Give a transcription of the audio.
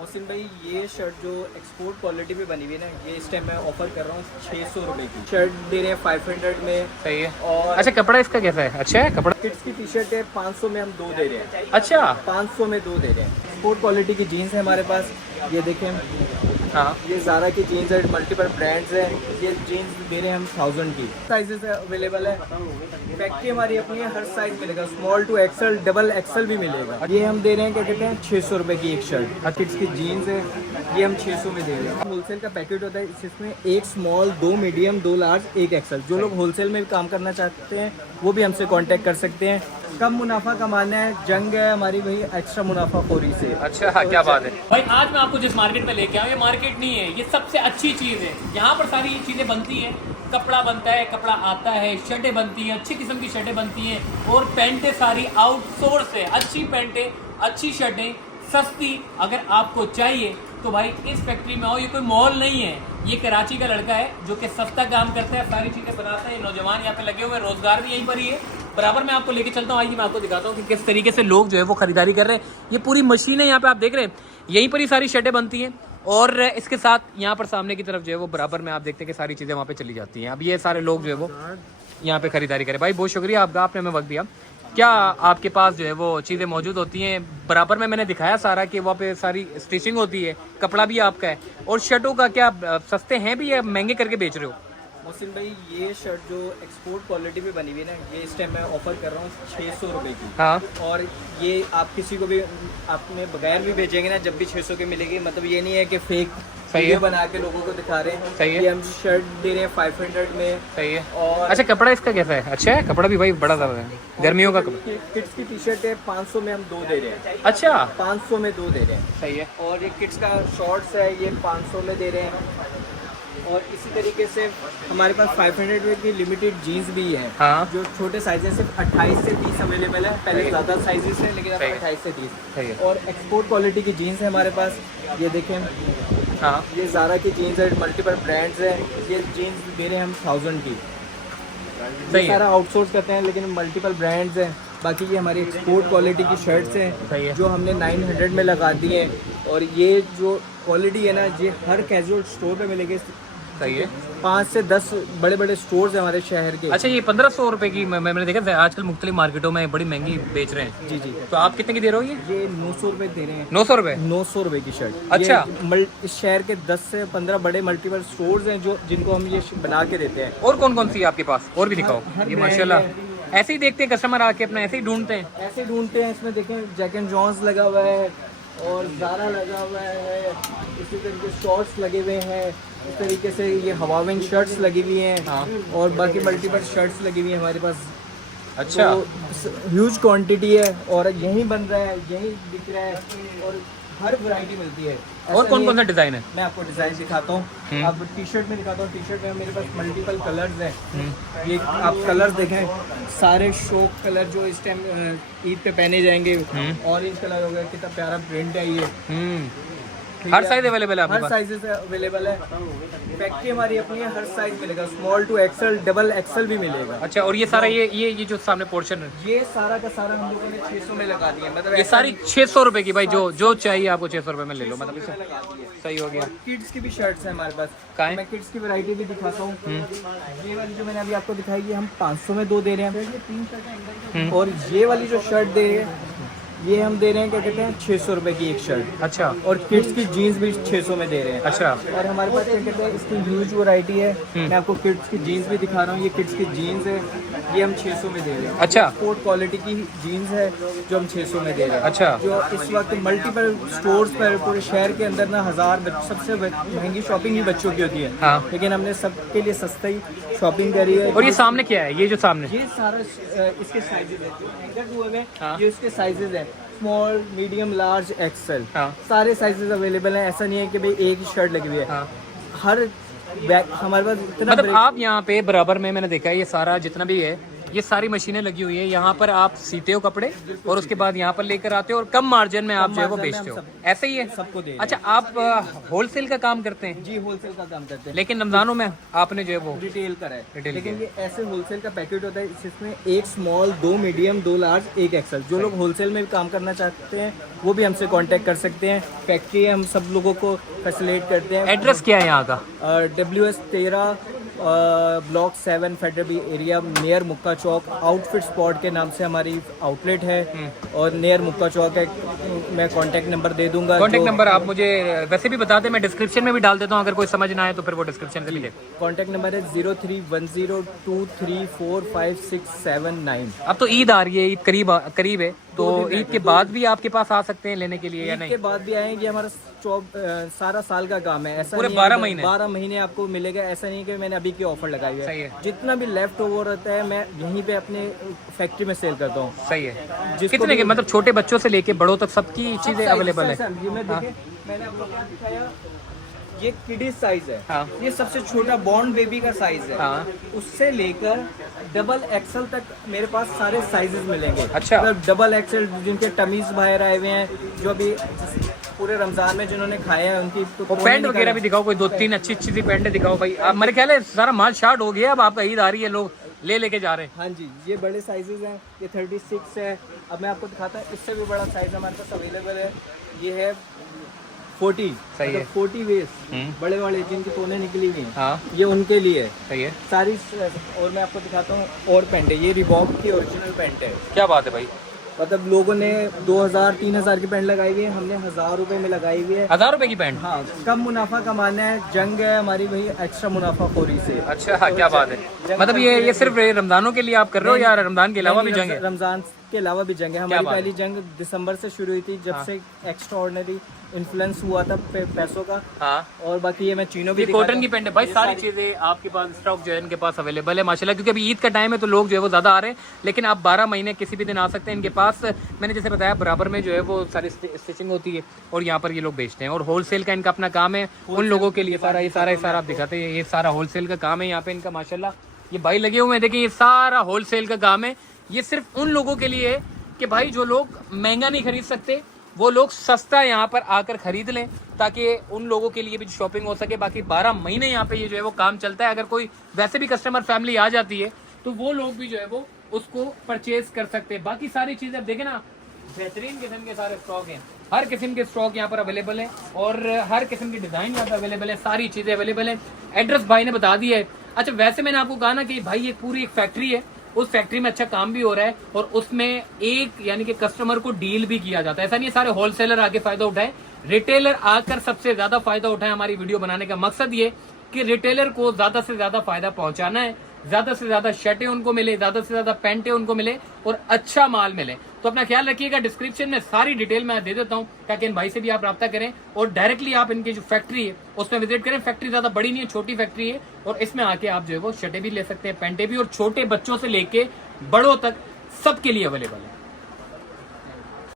मोहसिन भाई, ये शर्ट जो एक्सपोर्ट क्वालिटी पे बनी हुई है ना, ये इस टाइम मैं ऑफर कर रहा हूँ 600 रुपये की। शर्ट दे रहे हैं 500 में। सही है। और अच्छा, कपड़ा इसका कैसा है? अच्छा है कपड़ा। किड्स की टी शर्ट है 500 में, हम 2 दे रहे हैं। अच्छा 500 में 2 दे रहे हैं। एक्सपोर्ट क्वालिटी की जीन्स है हमारे पास, ये देखें। हाँ, ये ज़ारा की जीन्स है, मल्टीपल ब्रांड्स है। ये जीन्स दे रहे हैं हम 1000 की। साइजेस अवेलेबल है, फैक्ट्री हमारी अपनी है, हर साइज मिलेगा, small to axle, double axle भी मिलेगा। ये हम दे रहे हैं, क्या कहते हैं, 600 रुपये की एक शर्ट। किड्स की जीन्स है, ये हम 600 में दे रहे हैं। होलसेल का पैकेट होता है, इसमें एक स्मॉल, 2 मीडियम, 2 लार्ज, 1 एक्सल। जो लोग होलसेल में काम करना चाहते हैं वो भी हमसे कांटेक्ट कर सकते हैं। कम मुनाफा कमाना है, जंग है हमारी भाई एक्स्ट्रा मुनाफा खोरी से। अच्छा हाँ, क्या बात है भाई। आज मैं आपको जिस मार्केट में लेके आऊँ, ये मार्केट नहीं है, ये सबसे अच्छी चीज़ है। यहाँ पर सारी ये चीज़ें बनती हैं, कपड़ा बनता है, कपड़ा आता है, शर्टें बनती हैं, अच्छी किस्म की शर्टें बनती हैं, और पैंटें सारी आउटसोर्स है। अच्छी पैंटें, अच्छी शर्टें, सस्ती। अगर आपको चाहिए तो भाई इस फैक्ट्री में आओ। ये कोई मॉल नहीं है, ये कराची का लड़का है जो कि सस्ता काम करता है, सारी चीज़ें बनाता है। ये नौजवान यहाँ पे लगे हुए हैं, रोजगार भी यहीं पर ही है। बराबर मैं आपको लेके चलता हूँ, आइए मैं आपको दिखाता हूँ कि किस तरीके से लोग जो है वो खरीदारी कर रहे हैं। ये पूरी मशीन है, यहाँ पे आप देख रहे हैं, यहीं पर ही सारी शर्टें बनती हैं। और इसके साथ यहाँ पर सामने की तरफ जो है वो बराबर में आप देखते हैं कि सारी चीज़ें वहाँ पे चली जाती हैं। अब ये सारे लोग जो है वो यहाँ पे खरीदारी करें। भाई बहुत शुक्रिया आपका, आपने हमें वक्त दिया। क्या आपके पास जो है वो चीज़ें मौजूद होती हैं? बराबर में मैंने दिखाया सारा कि वहाँ पे सारी स्टिचिंग होती है, कपड़ा भी आपका है, और शर्टों का क्या सस्ते हैं भी या महंगे करके बेच रहे हो? मोहसिन भाई, ये शर्ट जो एक्सपोर्ट क्वालिटी पे बनी हुई है ना, ये इस टाइम मैं ऑफर कर रहा हूँ 600 रुपये की। हाँ, और ये आप किसी को भी आपने बगैर भी भेजेंगे ना, जब भी 600 की मिलेगी। मतलब ये नहीं है कि फेक सही है, वीडियो बना के लोगों को दिखा रहे हैं। सही है। ये हम शर्ट दे रहे हैं 500 में। सही है। और अच्छा, कपड़ा इसका कैसा है? अच्छा है कपड़ा भी भाई, बड़ा ज़्यादा है, गर्मियों का कपड़ा। किड्स की टी शर्ट है 500 में, हम 2 दे रहे हैं। अच्छा 500 में 2 दे रहे हैं। सही है। और ये किड्स का शॉर्ट्स है, ये 500 में दे रहे हैं। और इसी तरीके से हमारे पास 500 में की लिमिटेड जीन्स भी है। हाँ, जो छोटे साइजेस सिर्फ 28 से 30 अवेलेबल है। पहले ज़्यादा साइजेस है, लेकिन अब सही है। 28 से 30। सही है। और एक्सपोर्ट क्वालिटी की जीन्स है हमारे पास, ये देखें। हाँ, ये ज़ारा की जीन्स है, मल्टीपल ब्रांड्स है। ये जीन्स दे रहे हैं हम 1000 की। सही ये है। सारा आउटसोर्स करते हैं, लेकिन मल्टीपल ब्रांड्स हैं। बाकी ये हमारी एक्सपोर्ट क्वालिटी की शर्ट्स सही हैं, है। जो हमने 900 में लगा दी हैं। और ये जो क्वालिटी है ना, ये हर कैजुअल स्टोर पे मिलेगी। सही है। 5 से 10 बड़े बड़े स्टोर्स हैं हमारे शहर के। अच्छा, ये 1500 रुपए की मैंने देखा था, आजकल मुख्तलिफ मार्केटों में बड़ी महंगी बेच रहे हैं। जी जी। तो आप कितने की दे रहे हो? ये 900 रुपये दे रहे हैं। 900 रुपए? 900 रुपये की शर्ट। अच्छा। इस शहर के 10 से 15 बड़े मल्टीपल स्टोर्स हैं, जो जिनको हम ये बना के देते हैं। और कौन कौन सी है आपके पास? और भी दिखाओ। हर ये brand माशाल्लाह है। ऐसे ही देखते हैं कस्टमर आके, अपना ऐसे ही ढूंढते हैं। ऐसे ढूंढते हैं। इसमें देखें, जैक एंड जॉन्स लगा हुआ है, और ज़ारा लगा हुआ है। इसी तरीके शॉर्ट्स लगे हुए हैं। इस तरीके से ये हवाविंग शर्ट्स लगी हुई हैं। हाँ। और बाकी मल्टीपल शर्ट्स लगी हुई हैं हमारे पास। अच्छा। तो ह्यूज क्वांटिटी है, और यहीं बन रहा है, यहीं बिक रहा है, और हर वैरायटी मिलती है। और कौन कौन सा डिज़ाइन है? मैं आपको डिज़ाइन दिखाता हूँ। अब टी शर्ट में दिखाता हूँ। टी शर्ट में मेरे पास मल्टीपल कलर्स हैं। ये आप कलर्स देखें, सारे शोक कलर जो इस टाइम ईद पे पहने जाएंगे। ऑरेंज कलर हो गया, कितना प्यारा प्रिंट है ये। ठीक हर है। साइज अवेलेबल है आपके हर पास? साइजेस अवेलेबल है। फैक्ट्री हमारी अपनी है, हर साइज मिलेगा, small to axle, double axle भी मिलेगा। अच्छा, और ये सारा ये जो सामने पोर्शन है, ये सारा का सारा हम लोगों ने 600 में लगा दिया। मतलब ये ऐसा सारी 600 रुपए की भाई, जो चाहिए आपको 600 रुपए में ले लो। 600 मतलब में इसे लगा दिया। सही हो गया। किड्स की भी शर्ट्स हैं हमारे पास। कहाँ है? मैं किड्स की वैरायटी भी दिखाता हूँ। ये वाली जो मैंने अभी आपको दिखाई, ये हम 500 में 2 दे रहे हैं। और ये वाली जो शर्ट दे रहे हैं, ये हम दे रहे हैं, क्या कहते हैं, 600 रुपये की एक शर्ट। अच्छा। और किड्स की जीन्स भी 600 में दे रहे हैं। अच्छा। और हमारे पास क्या कहते हैं, इसकी ह्यूज वैरायटी है। मैं आपको किड्स की जीन्स भी दिखा रहा हूँ। ये किड्स की जीन्स है, ये हम 600 में दे रहे हैं। अच्छा। स्पोर्ट क्वालिटी की जीन्स है, जो हम 600 में दे रहे हैं। अच्छा। जो इस वक्त मल्टीपल स्टोर्स पर पूरे शहर के अंदर ना सबसे महंगी शॉपिंग ही बच्चों की होती है। हाँ। लेकिन हमने सबके लिए सस्ता ही शॉपिंग करी है। और ये सामने क्या है? ये जो सामने, ये सारा इसके साइजेस है, जो एंकर हुए हैं, हाँ। ये इसके साइजेस हैं, स्मॉल, मीडियम, लार्ज, एक्सेल। हाँ। सारे साइजेस अवेलेबल हैं। ऐसा नहीं है कि भाई एक ही शर्ट लगी हुई है। हाँ। हर बैग हमारे पास इतना मतलब आप यहाँ पे बराबर में मैंने देखा है, ये सारा जितना भी है ये सारी मशीनें लगी हुई है, यहाँ पर आप सीते हो कपड़े और उसके बाद यहाँ पर लेकर आते हो और कम मार्जिन में आप जो है वो बेचते हो, ऐसे ही है? सबको दे। अच्छा, आप होलसेल का काम करते हैं? जी होलसेल का काम करते हैं, लेकिन रमजानों में आपने जो है वो रिटेल का है। रिटेल लेकिन ये ऐसे होलसेल का पैकेट होता है, इसमें एक स्मॉल, 2 मीडियम, 2 लार्ज, 1 एक्सेल। जो लोग होलसेल में भी काम करना चाहते हैं वो भी हमसे कांटेक्ट कर सकते हैं। फैक्ट्री हम सब लोगों को फैसिलिटेट करते हैं। एड्रेस क्या है यहाँ का? WS 13 block 7 federal area near मुक्का चौक, आउटफिट स्पॉट के नाम से हमारी आउटलेट है और नियर मुक्का चौक है। मैं कांटेक्ट नंबर दे दूंगा। कांटेक्ट नंबर आप मुझे वैसे भी बता दें, मैं डिस्क्रिप्शन में भी डाल देता हूँ, अगर कोई समझ ना आए तो फिर वो डिस्क्रिप्शन से भी ले। कांटेक्ट नंबर है 0310234567 अब तो ईद आ रही है, ईद करीब है, तो ईद के बाद भी आपके पास आ सकते हैं लेने के लिए या नहीं? के बाद भी आएंगे। हमारा सारा साल का काम है, ऐसा पूरे नहीं 12 है, महीने 12 महीने आपको मिलेगा। ऐसा नहीं कि मैंने अभी की ऑफर लगाई है। सही है। जितना भी लेफ्ट ओवर होता है मैं यहीं पे अपने फैक्ट्री में सेल करता हूँ। सही है। कितने के, मतलब छोटे बच्चों से लेके बड़ों तक सबकी चीजें अवेलेबल है? मैंने आपको क्या दिखाया, ये किडीज साइज है। हाँ। ये सबसे छोटा बॉर्न बेबी का साइज है। हाँ। उससे लेकर डबल एक्सल तक मेरे पास सारे साइजेस मिलेंगे। अच्छा। मतलब डबल एक्सल जिनके टमीज बाहर आए हुए हैं, जो अभी पूरे रमजान में जिन्होंने खाया है उनकी तो पैंट वगैरह भी दिखाओ, कोई 2-3 अच्छी सी पैंट दिखाओ भाई। आप मेरे ख्याल है सारा माल शार्ट हो गया, अब आपका ईद आ रही है, लोग लेके जा रहे हैं। हाँ जी, ये बड़े साइजेस हैं। ये 36 है। अब मैं आपको दिखाता हूँ, इससे भी बड़ा साइज हमारे पास अवेलेबल है। ये है 40। सही है। 40 वेस्ट, बड़े वाले जिनकी तोने निकली हुई हैं। हाँ, ये उनके लिए है सही है। सारी। और मैं आपको दिखाता हूँ और पैंट है, ये रिबॉक की ओरिजिनल पैंट है। क्या बात है भाई, मतलब लोगों ने 2000-3000 की पैंट लगाई हुई है, हमने 1000 रुपए में लगाई हुई है। 1000 रुपए की पैंट? हाँ, कम मुनाफा कमाना है, जंग है हमारी भाई, एक्स्ट्रा मुनाफाखोरी से। अच्छा, हाँ, क्या बात है। मतलब ये सिर्फ रमजानों के लिए आप कर रहे हो या रमजान के अलावा भी जंग है? रमजान के अलावा भी जंग है। हमारी पहली जंग दिसंबर से शुरू हुई थी, जब से एक्स्ट्रा ऑर्डिनरी इन्फ्लुएंस हुआ था पैसों का। हाँ। और बाकी ये मैं चीनों भी कॉटन की पैंट है भाई, सारी चीजें आपके पास स्टॉक जो है इनके पास अवेलेबल है माशाल्लाह, क्योंकि अभी ईद का टाइम है तो लोग जो है वो ज्यादा आ रहे हैं, लेकिन आप 12 महीने किसी भी दिन आ सकते हैं इनके पास। मैंने जैसे बताया बराबर में जो है वो सारी स्टिचिंग होती है और यहाँ पर ये लोग बेचते हैं, और होलसेल का इनका अपना काम है उन लोगों के लिए। सारा आप दिखाते हैं, ये सारा होलसेल का काम है यहाँ पे इनका माशाल्लाह। ये भाई लगे हुए हैं, देखिए ये सारा होलसेल का काम है। ये सिर्फ उन लोगों के लिए है कि भाई जो लोग महंगा नहीं खरीद सकते वो लोग सस्ता यहाँ पर आकर खरीद लें, ताकि उन लोगों के लिए भी शॉपिंग हो सके। बाकी 12 महीने यहाँ पे ये जो है वो काम चलता है। अगर कोई वैसे भी कस्टमर फैमिली आ जाती है तो वो लोग भी जो है वो उसको परचेज कर सकते हैं। बाकी सारी चीजें अब देखें ना, बेहतरीन किस्म के सारे स्टॉक हैं, हर किस्म के स्टॉक यहाँ पर अवेलेबल है और हर किस्म की डिजाइन यहाँ पर अवेलेबल है, सारी चीजें अवेलेबल है। एड्रेस भाई ने बता दिया है। अच्छा, वैसे मैंने आपको कहा ना कि भाई ये पूरी एक फैक्ट्री है, उस फैक्ट्री में अच्छा काम भी हो रहा है और उसमें एक यानी कि कस्टमर को डील भी किया जाता है। ऐसा नहीं है सारे होलसेलर आके फायदा उठाए, रिटेलर आकर सबसे ज्यादा फायदा उठाए। हमारी वीडियो बनाने का मकसद ये कि रिटेलर को ज्यादा से ज्यादा फायदा पहुंचाना है, ज्यादा से ज्यादा शर्टें उनको मिले, ज्यादा से ज्यादा पैंटें उनको मिले और अच्छा माल मिले। तो अपना ख्याल रखिएगा, डिस्क्रिप्शन में सारी डिटेल मैं दे देता हूं ताकि इन भाई से भी आप रब्ता करें और डायरेक्टली आप इनकी जो फैक्ट्री है उसमें विजिट करें। फैक्ट्री ज्यादा बड़ी नहीं है, छोटी फैक्ट्री है और इसमें आके आप जो है वो शर्टें भी ले सकते हैं, पैंटें भी, और छोटे बच्चों से लेके बड़ों तक सबके लिए अवेलेबल है।